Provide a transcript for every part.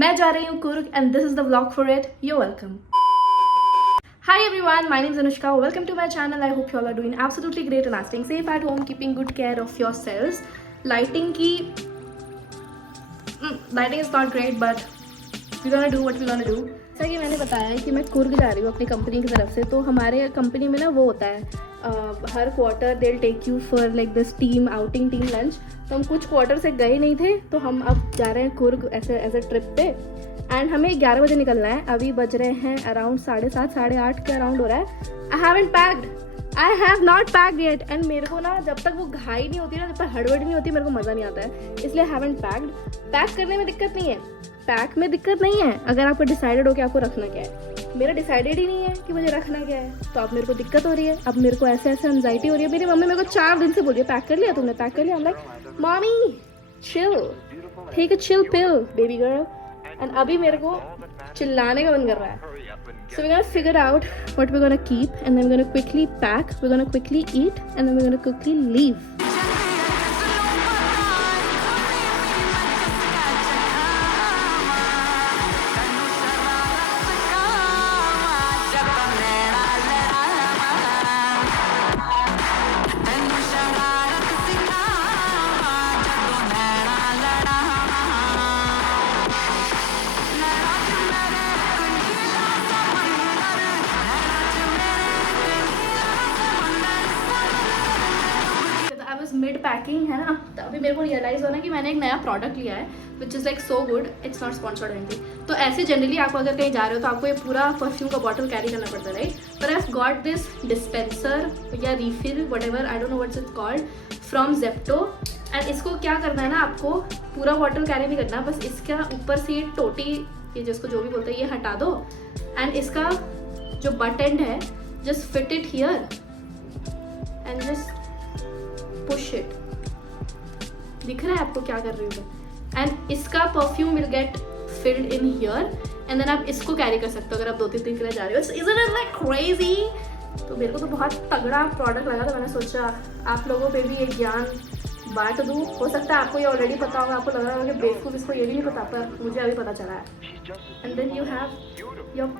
मैं जा रही हूँ Coorg and this is the vlog for it. You're welcome. Hi everyone, my name is Anushka. Welcome to my channel. I hope you all are doing absolutely great and staying safe at home, keeping good care of yourselves. Lighting is not great, but we're gonna do what we're gonna do. जैसा कि मैंने बताया है कि मैं कुर्ग जा रही हूँ अपनी कंपनी की तरफ से, तो हमारे कंपनी में ना वो होता है हर quarter they take you for like this team outing, team lunch. तो हम कुछ क्वार्टर से गए नहीं थे, तो हम अब जा रहे हैं कुर्ग ऐसे एज अ ट्रिप पे। एंड हमें 11 बजे निकलना है। अभी बज रहे हैं अराउंड 7:30 8:30 के अराउंड हो रहा है। I have not packed yet. And मेरे को ना जब तक वो घाई नहीं होती ना, जब तक हड़बड़ी नहीं होती, मेरे को मज़ा नहीं आता है, इसलिए हैवंट पैक्ड। पैक करने में दिक्कत नहीं है, पैक में दिक्कत नहीं है अगर आपको डिसाइडेड हो कि आपको रखना क्या है। मेरा डिसाइडेड ही नहीं है कि मुझे रखना क्या है, तो अब मेरे को दिक्कत हो रही है। अब मेरे को ऐसे एंजाइटी हो रही है। मेरी मम्मी मेरे को 4 दिन से बोल रही है पैक कर लिया तुमने, पैक कर लिया। I'm like, mommy chill, take a chill pill baby girl. And अभी मेरे को चिल्लाने का मन कर रहा है। So we're gonna figure out what we're gonna keep, and then we're gonna quickly pack, we're gonna quickly eat, and then we're gonna quickly leave. Mid packing है ना, तो अभी मेरे को रियलाइज़ होना कि मैंने एक नया प्रोडक्ट लिया है which is like so good, it's not sponsored anything. तो ऐसे जनरली आप अगर कहीं जा रहे हो तो आपको ये पूरा परफ्यूम का बॉटल कैरी करना पड़ता है, राइट? पर I have got this dispenser या refill whatever, I don't know what's it called, from Zepto. And इसको क्या करना है ना, आपको पूरा बॉटल कैरी नहीं करना, बस इसका ऊपर से ये टोटी, ये जिसको जो भी बोलते हैं, ये हटा दो। एंड इसका जो बट एंड है, just fit it here and just push it. दिख रहा है आपको क्या कर रही हूँ मैं? एंड इसका perfume will get filled in here and then आप इसको कैरी कर सकते हो अगर आप 2-3 दिन के लिए जा रहे हो। Isn't it like crazy? तो मेरे को तो बहुत तगड़ा प्रोडक्ट लगा, तो मैंने सोचा आप लोगों पे भी ये ज्ञान बांट दूँ। हो सकता है आपको ये ऑलरेडी पता होगा, आपको लग रहा होगा कि बेवकूफ़ इसको ये भी नहीं पता, पर मुझे अभी पता चला है। And then you have your,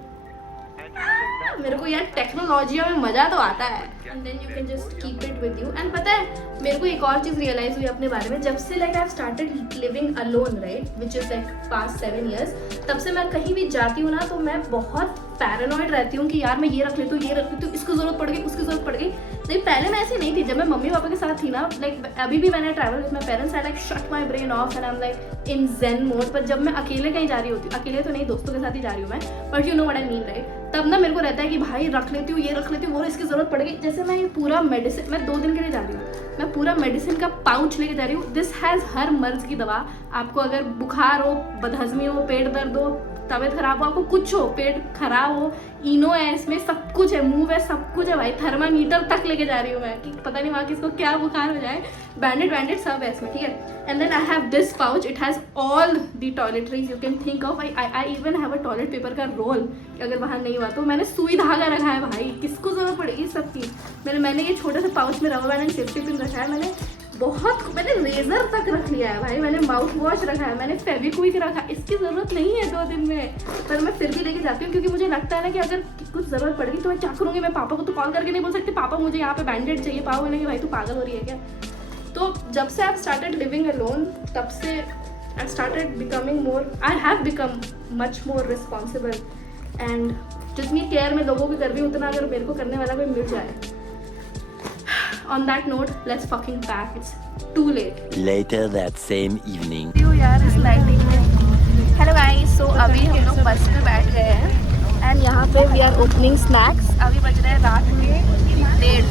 मेरे को यार टेक्नोलॉजी में मज़ा तो आता है। And then you can just keep it with you. And पता है मेरे को एक और चीज़ रियलाइज़ हुई अपने बारे में, जब से like I have started living alone, right, which is like past 7 years, तब से मैं कहीं भी जाती हूँ ना, तो मैं बहुत पैरानॉइड रहती हूँ कि यार मैं ये रख लेती हूँ, ये रख लेती हूँ, इसको ज़रूरत पड़ गई, उसकी ज़रूरत पड़ गई। नहीं, पहले मैं ऐसी नहीं थी। जब मैं मम्मी पापा के साथ थी ना, लाइक अभी भी मैंने travel with my parents, I like shut my brain off and I am like in zen mode. पर जब मैं अकेले कहीं जा रही होती हूँ, अकेले तो नहीं, दोस्तों के साथ ही जा रही हूँ मैं, but you know what I mean, right? तब ना मेरे को रहता है कि भाई रख लेती हूँ, ये रख लेती हूँ, वो इसकी ज़रूरत पड़ गई। जैसे मैं पूरा मेडिसिन, मैं 2 दिन के लिए जा रही हूँ, मैं पूरा मेडिसिन का पाउच लेके जा रही हूँ। दिस हैज़ हर मर्ज की दवा। आपको अगर बुखार हो, बदहजमी हो, पेट दर्द हो, तबीयत खराब हो, आपको कुछ हो, पेट खराब हो, इनो है इसमें, सब कुछ है, मूव है, सब कुछ है भाई। थर्मामीटर तक लेके जा रही हूँ मैं कि पता नहीं वहाँ किसको क्या बुखार हो जाए। बैंडेड सब है इसमें, ठीक है। And then I have this pouch, it has all the toiletries you can think of. I even have a toilet paper का रोल, अगर वहाँ नहीं हुआ तो। मैंने सुई धागा रखा है भाई, किसको ज़रूरत पड़ेगी सब की। मैंने ये छोटे से पाउच में rubber band and safety pin रखा है। मैंने रेजर तक रख लिया है भाई, मैंने माउथ वॉश रखा है, मैंने फेविक्विक रखा। इसकी ज़रूरत नहीं है 2 दिन में, पर मैं फिर भी लेके जाती हूँ, क्योंकि मुझे लगता है ना कि अगर कुछ ज़रूरत पड़ेगी तो मैं क्या करूँगी। मैं पापा को तो कॉल करके नहीं बोल सकती पापा मुझे यहाँ पे बैंडेड चाहिए। पापा बोलेंगे भाई तू पागल हो रही है क्या? तो जब से आई स्टार्टेड लिविंग अलोन, तब से I started becoming more, I have become much more responsible. And जितनी केयर मैं लोगों की कर रही हूँ, उतना अगर मेरे को करने वाला कोई मिल जाए। On that note, let's fucking pack. It's too late. Later that same evening. यार इस लाइटिंग में। Hello guys, so अभी हम लोग बस पे बैठ गए हैं एंड यहाँ पे we are opening snacks. अभी बज रहे हैं रात के 1:30,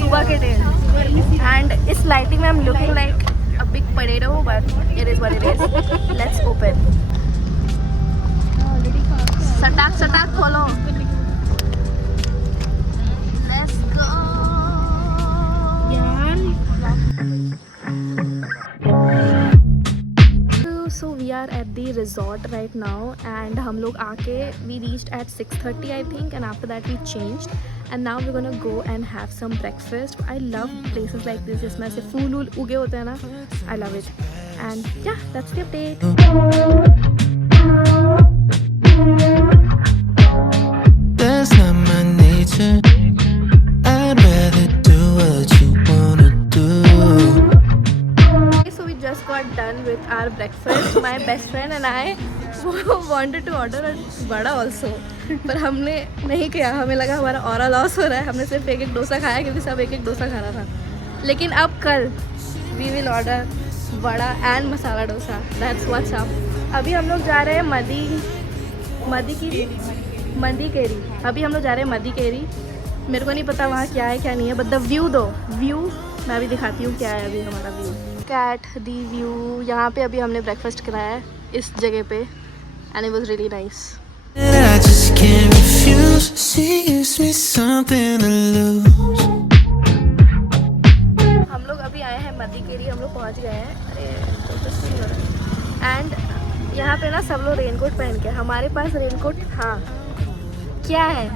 सुबह के 1:30। एंड इस लाइटिंग में I'm looking like a big potato, but it is what it is. Let's open. सटाक खोलो। Let's go. So we are at the resort right now and हम लोग आके we reached at 6:30 I think, and after that we changed and now we're gonna go and have some breakfast. I love places like this जिसमें ऐसे फूल उगे होते हैं ना, I love it. And yeah, that's the update. Ryan and I wanted to order a vada also, पर हमने नहीं किया. हमें लगा हमारा ऑरा लॉस हो रहा है. हमने सिर्फ एक डोसा खाया क्योंकि सब एक डोसा खाना था. लेकिन अब कल we will order vada and masala dosa. That's what's up. अभी हम लोग जा रहे हैं मदीकेरी. अभी हम लोग जा रहे हैं मदीकेरी. मेरे को नहीं पता वहाँ क्या है क्या नहीं है, बट द व्यू मैं भी दिखाती हूँ क्या है अभी हमारा व्यू. कैट दी व्यू. यहाँ पे अभी हमने ब्रेकफास्ट कराया है इस जगह पे and it was really nice. I just can't refuse. She gives me something to lose. हम लोग अभी आए हैं मदीकेरी. हम लोग पहुँच गए हैं. अरे एंड यहाँ पे ना सब लोग रेनकोट पहन के. हमारे पास रेनकोट था. क्या है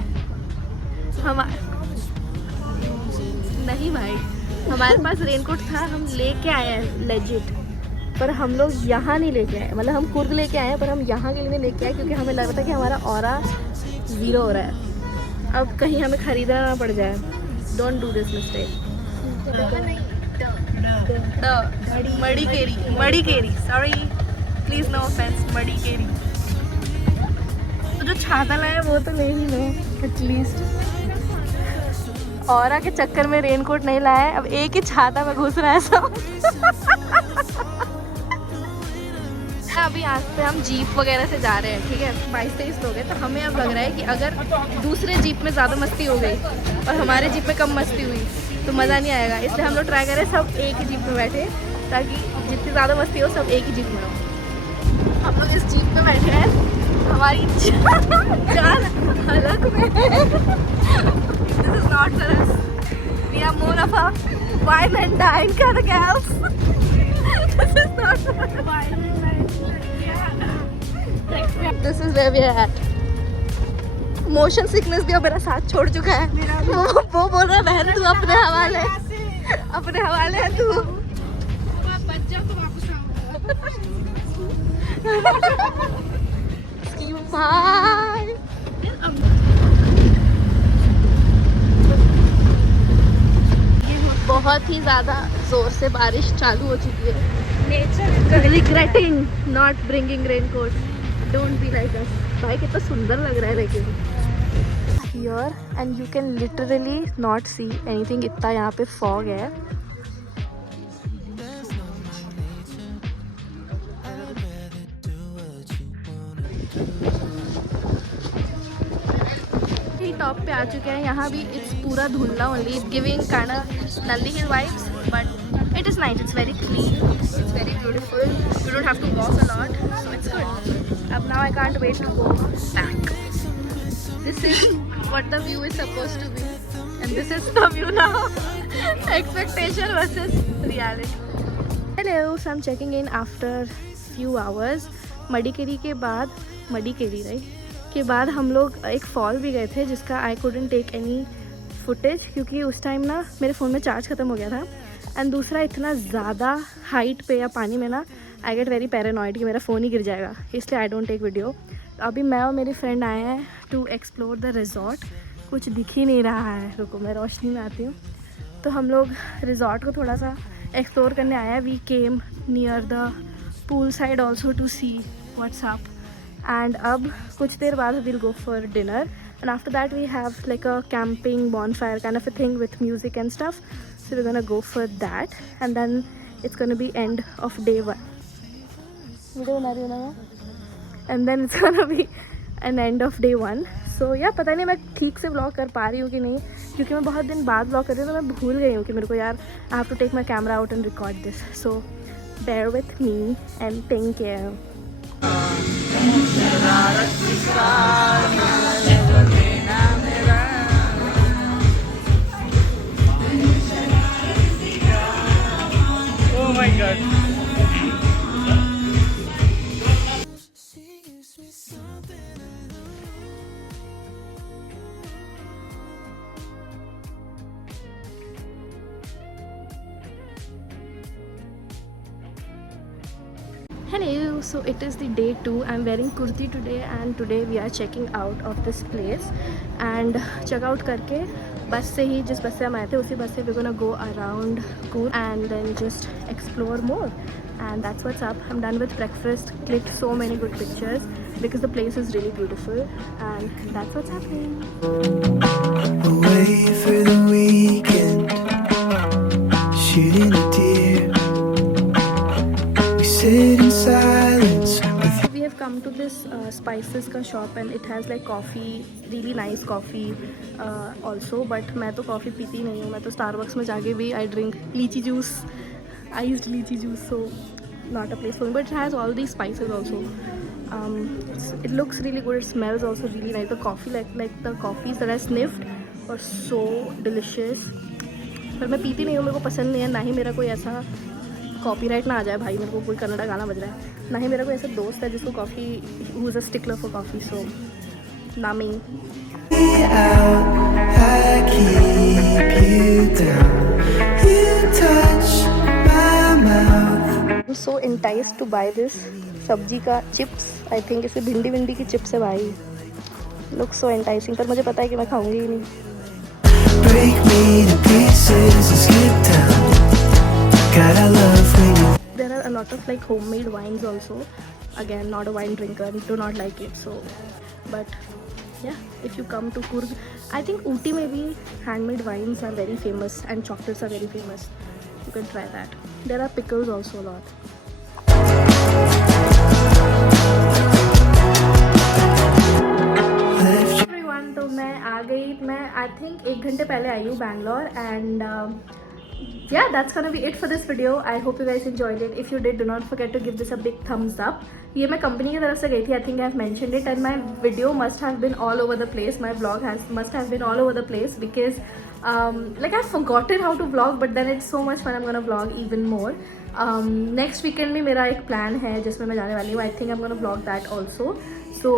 नहीं भाई, हमारे पास रेनकोट था. हम लेके आए हैं लेजिट, पर हम लोग यहाँ नहीं लेके आए. मतलब हम कुर्ग लेके आए हैं पर हम यहाँ के लिए नहीं लेके आए क्योंकि हमें लग रहा था कि हमारा ऑरा ज़ीरो हो रहा है. अब कहीं हमें ख़रीदना ना पड़ जाए. Don't do this mistake. Madikeri sorry please no offence. Madikeri तो जो छाता लाया वो तो ले ही लो एटलीस्ट. ऑरा के चक्कर में रेनकोट नहीं लाया है. अब एक ही छाता में घुस रहा है सब. अभी यहाँ पे हम जीप वगैरह से जा रहे हैं. ठीक है 22-23 लोग हैं. तो हमें अब लग रहा है कि अगर दूसरे जीप में ज़्यादा मस्ती हो गई और हमारे जीप में कम मस्ती हुई तो मज़ा नहीं आएगा. इसलिए हम लोग ट्राई करें सब एक ही जीप में बैठे ताकि जितनी ज़्यादा मस्ती हो सब एक ही जीप में हो. हम लोग इस जीप में बैठे हैं. हमारी जान हलक में है. This is not for us. We are more of a wine and dine kind of gals. This is not for us. Wine and dine. This is where we are at. Motion sickness भी अब मेरा साथ छोड़ चुका है. वो बोल रहा है बहन तू अपने हवाले है तू. भाई बहुत ही ज़्यादा ज़ोर से बारिश चालू हो चुकी है. Regretting not bringing raincoat. Don't be like us. भाई कितना सुंदर लग रहा है लेकिन here and you can literally not see anything. इतना यहाँ पे फॉग है. टॉप पे आ चुके हैं. यहाँ भी इट्स पूरा धुंधला only. It giving kind of Nandi hill vibes but it is nice. It's very clean. It's very beautiful. You don't have to walk a lot so it's good. अब now I can't wait to go back. This is what the view is supposed to be and this is the view now. Expectation versus reality. Hello so I am checking in after few hours. Madikeri right के बाद हम लोग एक fall भी गए थे जिसका I couldn't take any footage क्योंकि उस टाइम ना मेरे फ़ोन में चार्ज ख़त्म हो गया था. एंड दूसरा इतना ज़्यादा हाइट पे या पानी में ना आई गेट वेरी पैरानॉइड कि मेरा फ़ोन ही गिर जाएगा. इसलिए आई डोंट टेक वीडियो. अभी मैं और मेरी फ्रेंड आए हैं टू एक्सप्लोर द रिजॉर्ट. कुछ दिख ही नहीं रहा है. रुको मैं रोशनी में आती हूँ. तो हम लोग रिजॉर्ट को थोड़ा सा एक्सप्लोर करने आए हैं. We came near the pool side also to see what's up. And अब कुछ देर बाद we'll go for dinner and after that we have like a camping bonfire kind of a thing with music and stuff. So we're gonna go for that and then it's gonna be end of day 1. Video बना रही हूँ ना मैं. And then it's gonna be an end of day 1. So yeah पता नहीं मैं ठीक से vlog कर पा रही हूँ कि नहीं क्योंकि मैं बहुत दिन बाद vlog कर रही हूँ तो मैं भूल गई हूँ कि मेरे को यार I have to take my camera out and record this. So bear with me and take care. Oh my god. Hello, so it is the day 2. I'm wearing kurti today and today we are checking out of this place and check out करके बस से ही जिस बस से हम आए थे उसी बस से we're gonna go around Coorg and then just explore more. and that's what's up. I'm done with breakfast, clicked so many good pictures because the place is really beautiful, and that's what's happening. Away for the weekend, shooting a deer. We sit in silence with We have come to this spices का shop and it has like coffee, really nice coffee also. But मैं तो coffee पीती नहीं हूँ, मैं तो Starbucks में जाके भी I drink lychee juice, iced lychee juice, so not a place for me. But it has all these spices also. It looks really good. It smells also really nice. The coffee, like the coffees that I sniffed, were so delicious. पर मैं पीती नहीं हूँ, मेरे को पसंद नहीं है, ना ही मेरा कोई ऐसा कॉपीराइट ना आ जाए भाई, मेरे को कोई कन्नड़ा गाना बज रहा है, ना ही मेरा कोई ऐसा दोस्त है जिसको coffee, who is a stickler for coffee, so ना me. out. I keep you down. You touch my mouth. I'm so enticed to buy this सब्जी का चिप्स. आई थिंक इसे भिंडी विंडी की चिप्स है भाई. लुक सो एंटाइसिंग, पर मुझे पता है कि मैं खाऊंगी ही नहीं. Break me to pieces and skip town. God, I love when you. There are a lot of like homemade wines also. Again, not a wine drinker, do not like it, so but yeah, if you come to Coorg, I think Ooty maybe handmade wines are very famous and chocolates are very famous. You can try that. There are pickles also a lot. Everyone, तो मैं आ गई, मैं I think 1 घंटे पहले आई हूँ Bangalore, and yeah, that's gonna be it for this video. I hope you guys enjoyed it. If you did, do not forget to give this a big thumbs up. ये मैं company की तरफ से गई थी. I think I have mentioned it, and my video must have been all over the place. My vlog must have been all over the place because like I've forgotten how to vlog, but then it's so much fun. I'm gonna vlog even more. Next weekend में मेरा एक plan है जिसमें मैं जाने वाली हूँ. I think I'm gonna vlog that also. So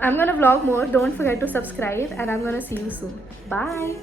I'm gonna vlog more. Don't forget to subscribe, and I'm gonna see you soon. Bye.